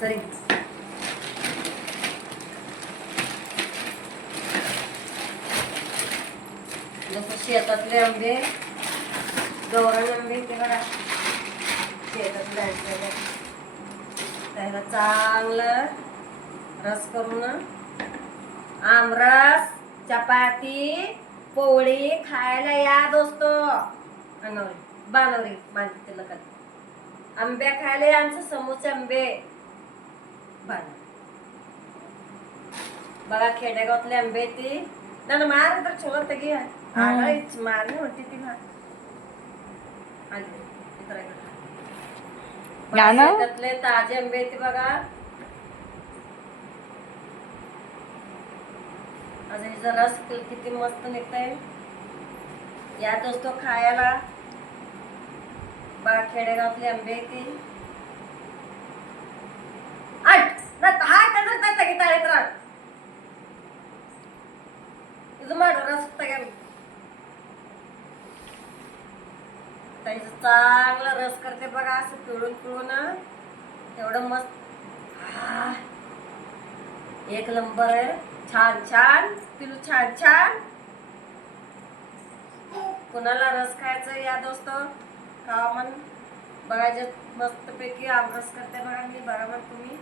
सरी जसं शेतातले आंबे गौरण आंबे ते बघा शेतातले आणलेले त्याला चांगलं रस करून आमरस चपाती पोळी खायला या दोस्तो बानवरी माझी तिला आंबे खायला या आमचे समोसे आंबे बघा खेडेगावातले आंबे ती ना मार तर छोट घे मारली होती ती त्यातले ताजे आंबे ती बघा आज हिचा रस किती मस्त निघतंय या दोस्तो खायला बघा खेडेगावातले आंबे ती चांगला रस करते बघा असं पिळून पिळून एवढं मस्त एक नंबर आहे छान छान पिलू छान छान कुणाला रस खायचं या दोस्त खावा मन बघायचं मस्त पैकी आमरस करते बघा मी बघा मग तुम्ही